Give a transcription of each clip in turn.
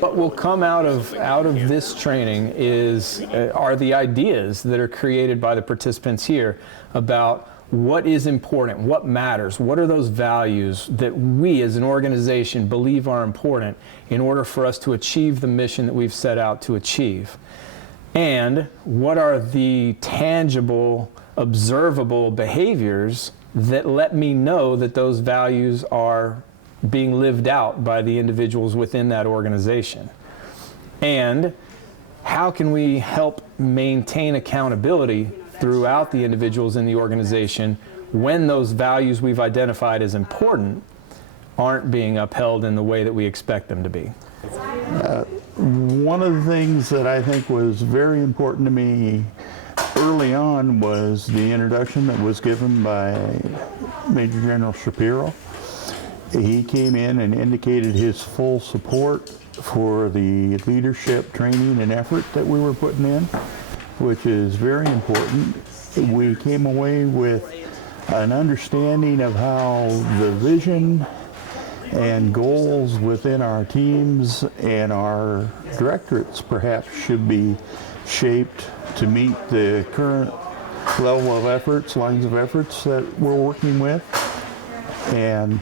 What will come out of this training are the ideas that are created by the participants here about what is important, what matters, what are those values that we as an organization believe are important in order for us to achieve the mission that we've set out to achieve. And what are the tangible, observable behaviors that let me know that those values are being lived out by the individuals within that organization. And how can we help maintain accountability throughout the individuals in the organization when those values we've identified as important aren't being upheld in the way that we expect them to be? One of the things that I think was very important to me early on was the introduction that was given by Major General Shapiro. He came in and indicated his full support for the leadership training and effort that we were putting in, which is very important. We came away with an understanding of how the vision and goals within our teams and our directorates perhaps should be shaped to meet the current level of efforts, lines of efforts that we're working with, and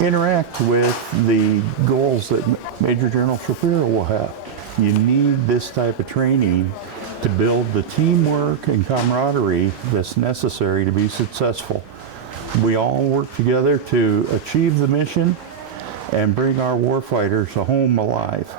interact with the goals that Major General Shapiro will have. You need this type of training to build the teamwork and camaraderie that's necessary to be successful. We all work together to achieve the mission and bring our warfighters home alive.